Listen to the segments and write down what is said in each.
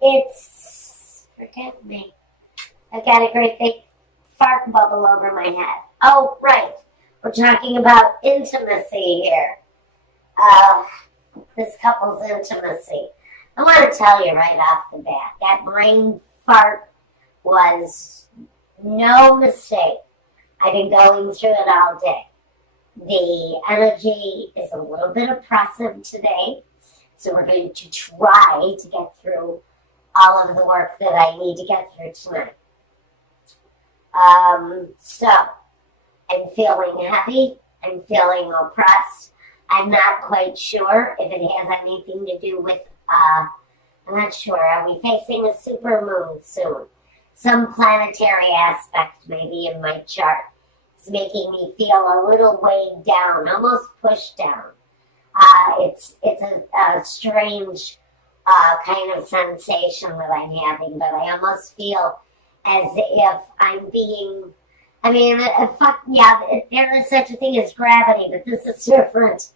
Forget me. I got a great big fart bubble over my head. Oh, right. We're talking about intimacy here. This couple's intimacy. I want to tell you right off the bat, that brain fart was no mistake. I've been going through it all day. The energy is a little bit oppressive today, so we're going to try to get through all of the work that I need to get through tonight. So, I'm feeling heavy. I'm feeling oppressed. I'm not quite sure if it has anything to do with, I'm not sure. Are we facing a supermoon soon? Some planetary aspect maybe in my chart is making me feel a little weighed down, almost pushed down. It's a strange kind of sensation that I'm having, but I almost feel as if I'm being, there is such a thing as gravity, but this is different.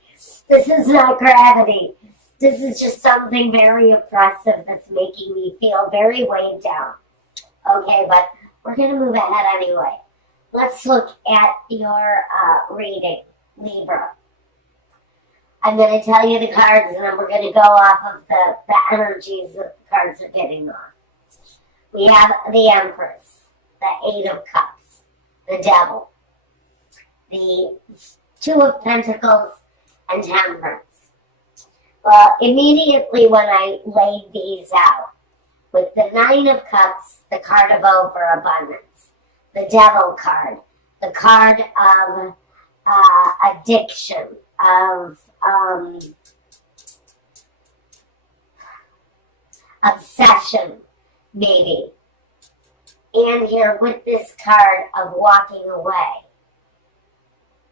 This is not gravity. This is just something very oppressive that's making me feel very weighed down. Okay, but we're going to move ahead anyway. Let's look at your reading, Libra. I'm going to tell you the cards, and then we're going to go off of the energies that the cards are getting off. We have the Empress, the Eight of Cups, the Devil, the Two of Pentacles, and Temperance. Well, immediately when I laid these out, with the Nine of Cups, the card of overabundance, the Devil card, the card of addiction, of obsession, maybe. And here with this card of walking away.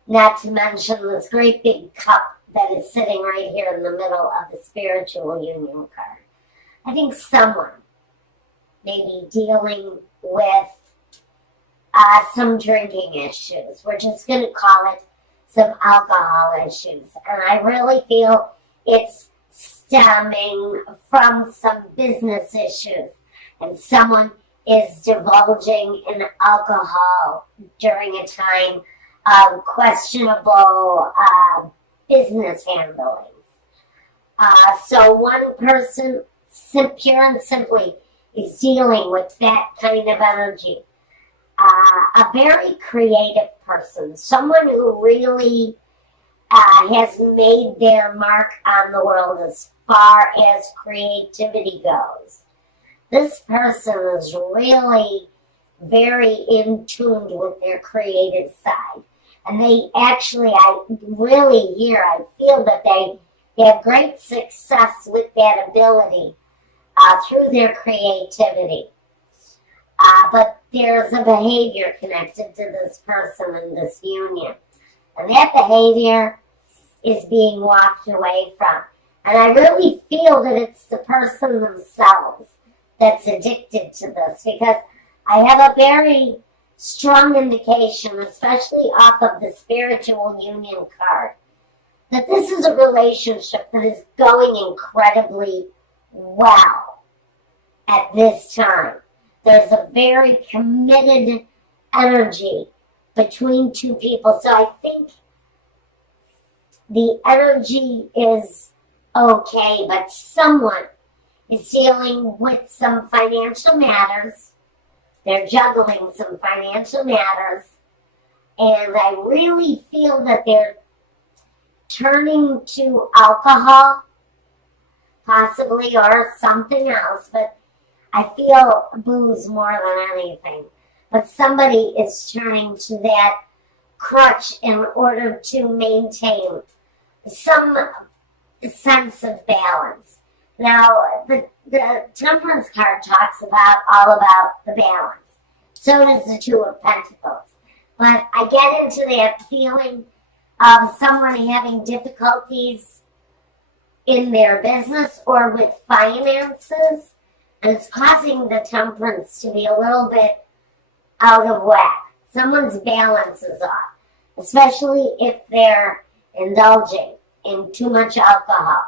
Not to mention this great big cup that is sitting right here in the middle of the spiritual union card. I think someone may be dealing with some drinking issues. We're just going to call it some alcohol issues. And I really feel it's stemming from some business issues. And someone is divulging in alcohol during a time of questionable business handlings. So one person, pure and simply, is dealing with that kind of energy. A very creative person, someone who really has made their mark on the world as far as creativity goes. This person is really very in tune with their creative side. And they actually, I feel that they have great success with that ability through their creativity. But there's a behavior connected to this person in this union. And that behavior is being walked away from. And I really feel that it's the person themselves that's addicted to this, because I have a very strong indication, especially off of the spiritual union card, that this is a relationship that is going incredibly well at this time. There's a very committed energy between two people. So I think the energy is okay, but someone is dealing with some financial matters. They're juggling some financial matters. And I really feel that they're turning to alcohol, possibly, or something else. But I feel booze more than anything. But somebody is turning to that crutch in order to maintain some sense of balance. Now, the Temperance card talks all about the balance. So does the Two of Pentacles. But I get into that feeling of someone having difficulties in their business or with finances, and it's causing the Temperance to be a little bit out of whack. Someone's balance is off, especially if they're indulging in too much alcohol.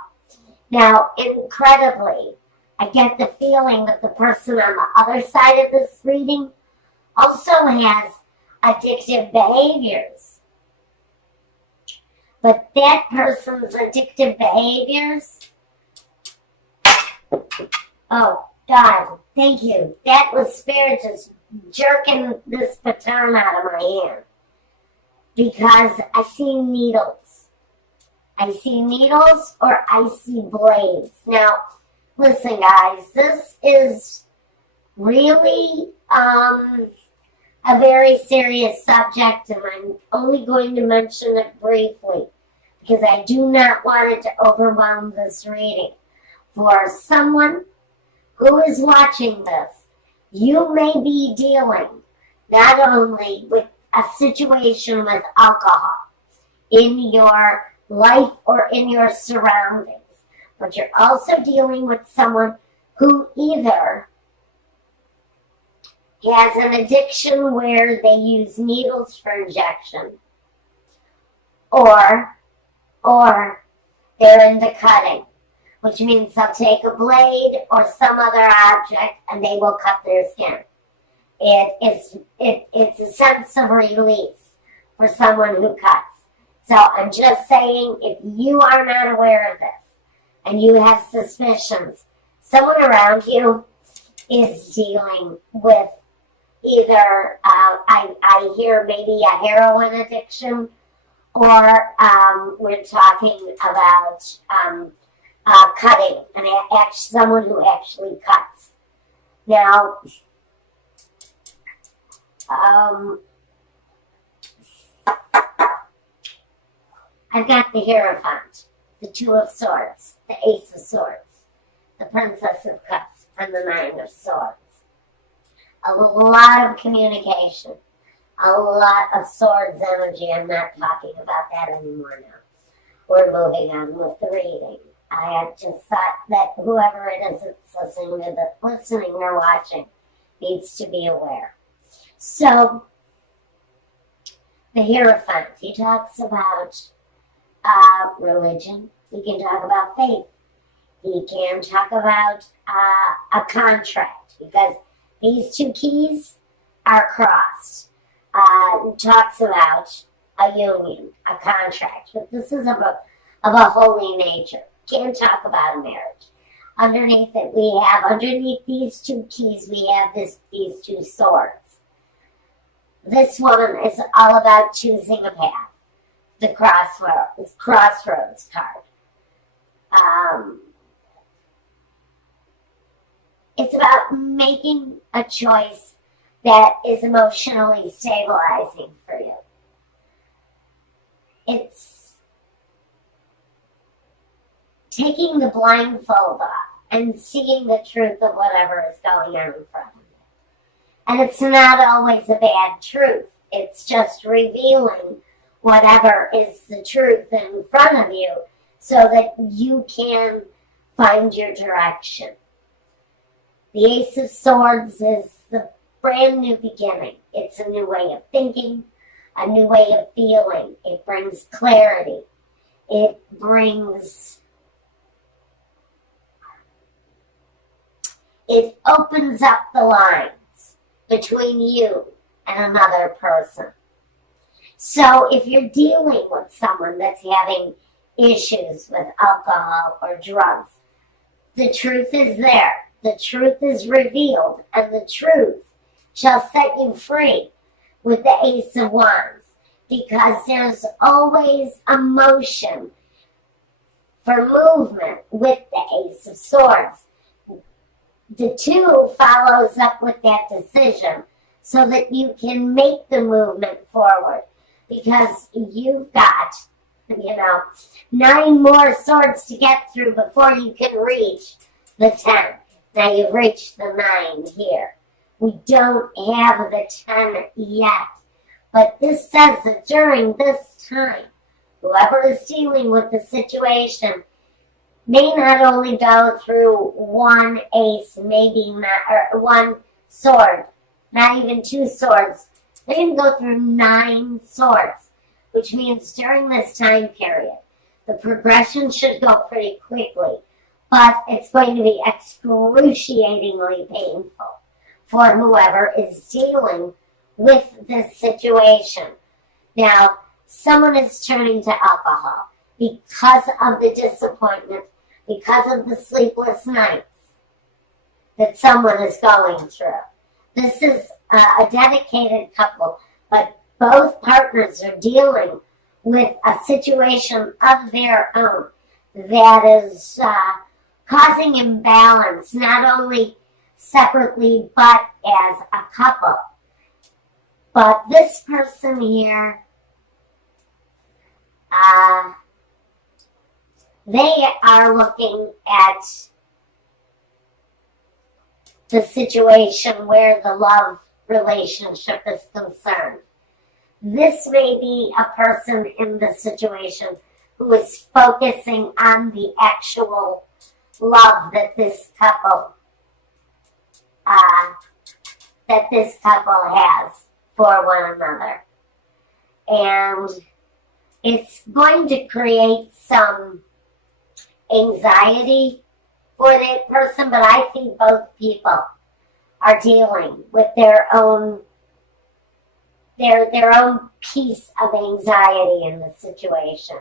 Now, incredibly, I get the feeling that the person on the other side of this reading also has addictive behaviors. But that person's addictive behaviors, oh God, thank you. That was Spirit just jerking this baton out of my hand. Because I see needles. I see needles or I see blades. Now, listen guys, this is really a very serious subject, and I'm only going to mention it briefly because I do not want it to overwhelm this reading. For someone who is watching this, you may be dealing not only with a situation with alcohol in your life or in your surroundings, but you're also dealing with someone who either has an addiction where they use needles for injection, or they're into cutting, which means they'll take a blade or some other object and they will cut their skin. It's a sense of release for someone who cuts. So I'm just saying, if you are not aware of this and you have suspicions, someone around you is dealing with either, I hear maybe a heroin addiction, or we're talking about cutting, and someone who actually cuts. Now, I've got the Hierophant, the Two of Swords, the Ace of Swords, the Princess of Cups, and the Nine of Swords. A lot of communication, a lot of swords energy. I'm not talking about that anymore now. We're moving on with the reading. I just thought that whoever it is that's listening or watching needs to be aware. So, the Hierophant, he talks about religion. He can talk about faith. He can talk about a contract, because these two keys are crossed. It talks about a union, a contract, but this is of a holy nature. Can't talk about a marriage. Underneath it, underneath these two keys, we have these two swords. This one is all about choosing a path. The crossroads card. It's about making a choice that is emotionally stabilizing for you. It's taking the blindfold off and seeing the truth of whatever is going on in front of you. And it's not always a bad truth. It's just revealing whatever is the truth in front of you so that you can find your direction. The Ace of Swords is the brand new beginning. It's a new way of thinking, a new way of feeling. It brings clarity. It opens up the lines between you and another person. So if you're dealing with someone that's having issues with alcohol or drugs, the truth is there. The truth is revealed, and the truth shall set you free with the Ace of Wands, because there's always a motion for movement with the Ace of Swords. The two follows up with that decision so that you can make the movement forward, because you've got, 9 more swords to get through before you can reach the 10. Now you've reached the 9 here. We don't have the 10 yet. But this says that during this time, whoever is dealing with the situation may not only go through one ace, maybe not, or one sword, not even 2 swords. They're going to go through 9 swords, which means during this time period, the progression should go pretty quickly. but it's going to be excruciatingly painful for whoever is dealing with this situation. Now, someone is turning to alcohol because of the disappointment, because of the sleepless nights that someone is going through. This is a dedicated couple, but both partners are dealing with a situation of their own that is causing imbalance, not only separately but as a couple. But this person here, they are looking at the situation where the love relationship is concerned. This may be a person in the situation who is focusing on the actual love that this couple has for one another. And it's going to create some anxiety for that person, but I think both people are dealing with their own piece of anxiety in the situation.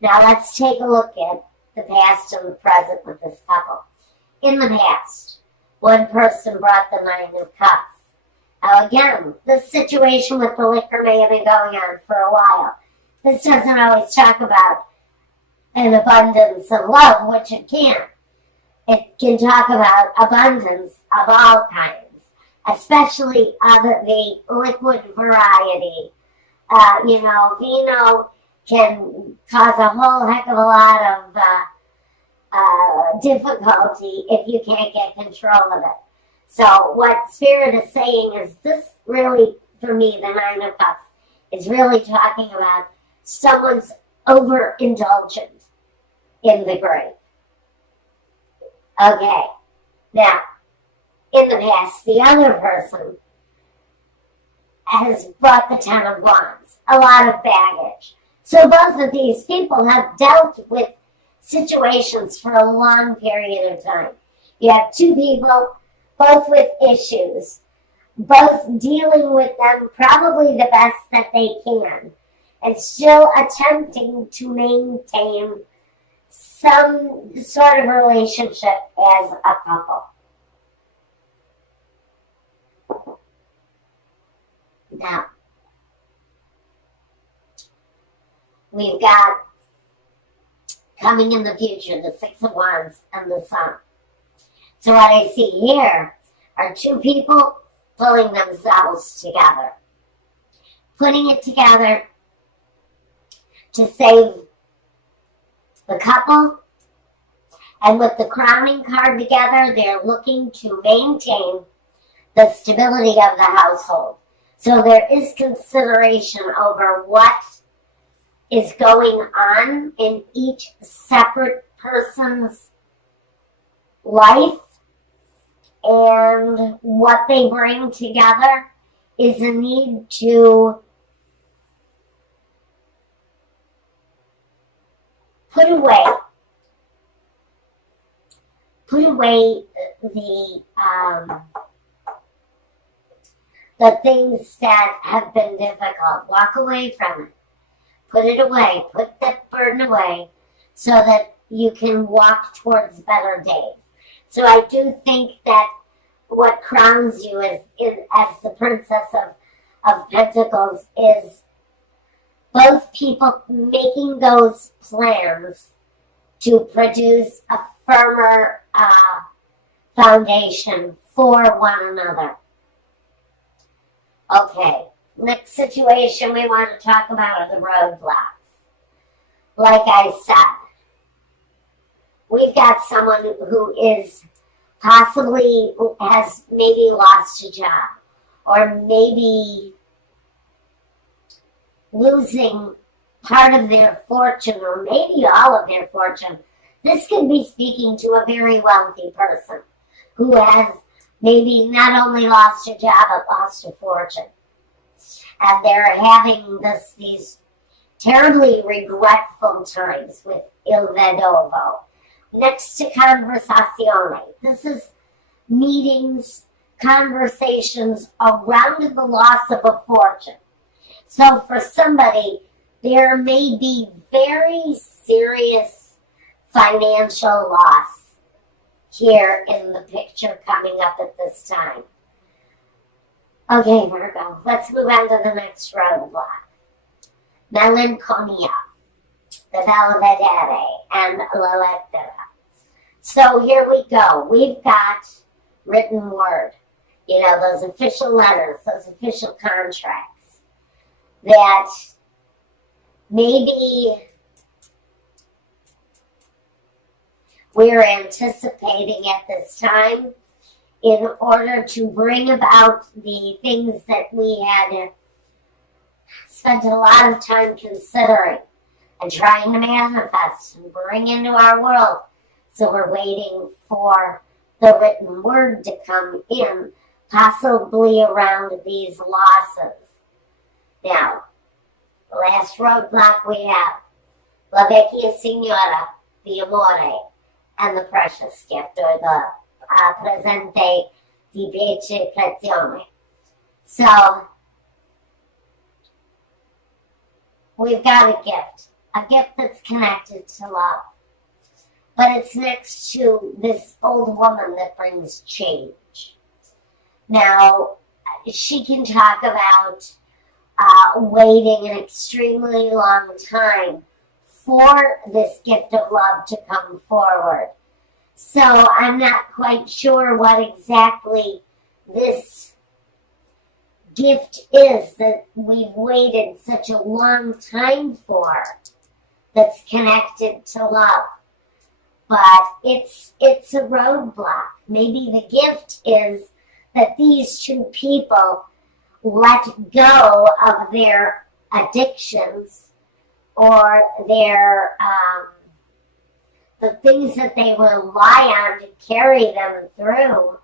Now let's take a look at the past and the present with this couple. In the past, one person brought the Nine of Cups. Now again, this situation with the liquor may have been going on for a while. This doesn't always talk about an abundance of love, which it can. It can talk about abundance of all kinds, especially of the liquid variety. Vino can cause a whole heck of a lot of difficulty if you can't get control of it. So what Spirit is saying is this really, for me, the Nine of Cups, is really talking about someone's overindulgent in the grape. Okay, now, in the past, the other person has brought the Ten of Wands, a lot of baggage. So both of these people have dealt with situations for a long period of time. You have two people, both with issues, both dealing with them probably the best that they can, and still attempting to maintain some sort of relationship as a couple. Now, we've got coming in the future, the Six of Wands and the Sun. So what I see here are two people pulling themselves together, putting it together to save the couple. And with the crowning card together, they're looking to maintain the stability of the household. So there is consideration over what is going on in each separate person's life, and what they bring together is a need to put away the things that have been difficult. Walk away from it. Put it away. Put that burden away so that you can walk towards better days. So I do think that what crowns you as the Princess of Pentacles is both people making those plans to produce a firmer foundation for one another. Okay, next situation we want to talk about are the roadblocks. Like I said, we've got someone who is possibly has maybe lost a job, or maybe losing part of their fortune, or maybe all of their fortune. This could be speaking to a very wealthy person who has maybe not only lost a job, but lost a fortune. And they're having these terribly regretful times with Il Vedovo, next to conversazione. This is meetings, conversations around the loss of a fortune. So for somebody, there may be very serious financial loss here in the picture coming up at this time. Okay, Virgo, let's move on to the next roadblock. Melancholia, the Belvedere, and La Lettera. So here we go. We've got written word. You know, those official letters, those official contracts that maybe we're anticipating at this time in order to bring about the things that we had spent a lot of time considering and trying to manifest and bring into our world. So we're waiting for the written word to come in, possibly around these losses. Now, the last roadblock we have, La Vecchia Signora, the Amore, and the Precious Gift, or the Presente di Precauzione. So, we've got a gift that's connected to love. But it's next to this old woman that brings change. Now, she can talk about waiting an extremely long time for this gift of love to come forward. So I'm not quite sure what exactly this gift is that we've waited such a long time for that's connected to love. But it's a roadblock. Maybe the gift is that these two people let go of their addictions or their the things that they rely on to carry them through,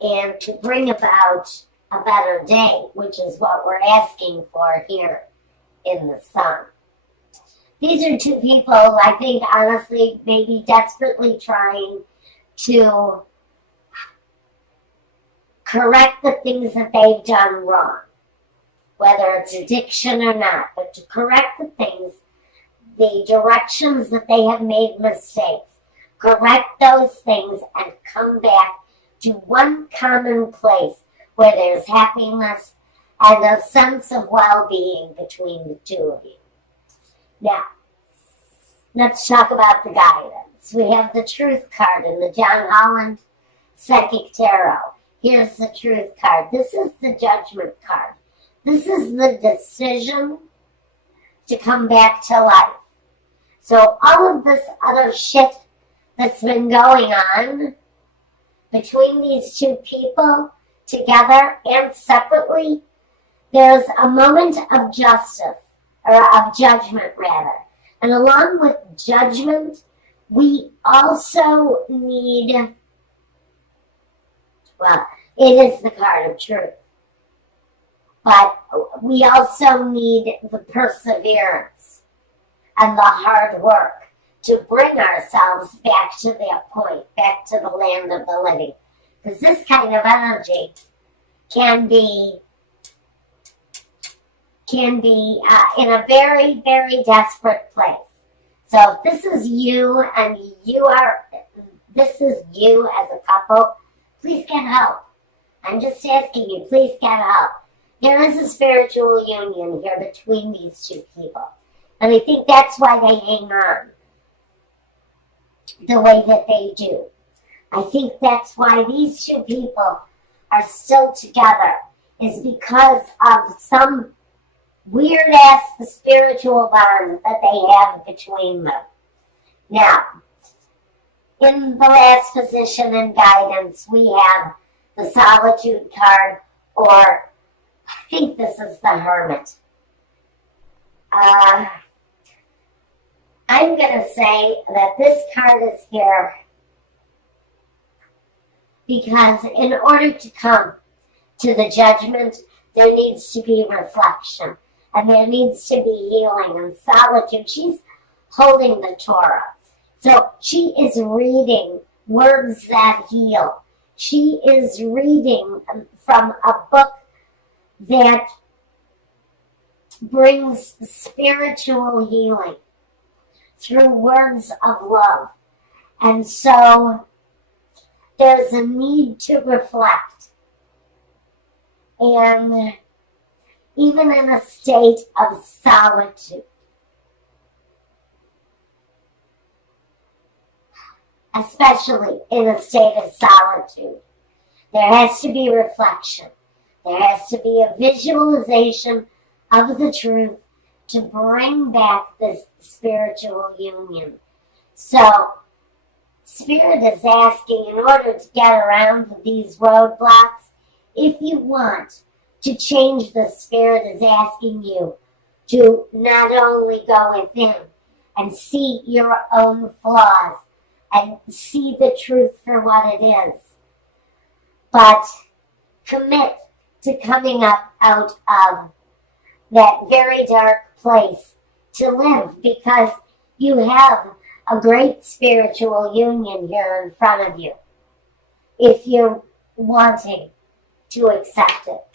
and to bring about a better day, which is what we're asking for here in the sun. These are two people, I think, honestly, maybe desperately trying to correct the things that they've done wrong, whether it's addiction or not, but to correct the things, the directions that they have made mistakes, correct those things and come back to one common place where there's happiness and a sense of well-being between the two of you. Now, let's talk about the guidance. We have the Truth card in the John Holland Psychic Tarot. Here's the Truth card. This is the Judgment card. This is the decision to come back to life. So all of this other shit that's been going on between these two people, together and separately, there's a moment of justice, or of judgment rather. And along with judgment, we also need, well, it is the card of truth. But we also need the perseverance and the hard work to bring ourselves back to that point, back to the land of the living. Because this kind of energy can be in a very, very desperate place. So if this is you and this is you as a couple, please get help. I'm just asking you, please get help. There is a spiritual union here between these two people. And I think that's why they hang on the way that they do. I think that's why these two people are still together, is because of some weird-ass spiritual bond that they have between them. Now, in the last position in guidance, we have the Solitude card, or I think this is the Hermit. I'm going to say that this card is here because in order to come to the judgment, there needs to be reflection. and there needs to be healing and solitude. She's holding the Torah. So she is reading words that heal. She is reading from a book that brings spiritual healing through words of love. And so there's a need to reflect. And even in a state of solitude, especially in a state of solitude, there has to be reflection. There has to be a visualization of the truth to bring back this spiritual union. So, Spirit is asking, in order to get around these roadblocks, if you want to change, the Spirit is asking you to not only go within and see your own flaws and see the truth for what it is, but commit to coming up out of that very dark place to live, because you have a great spiritual union here in front of you if you're wanting to accept it.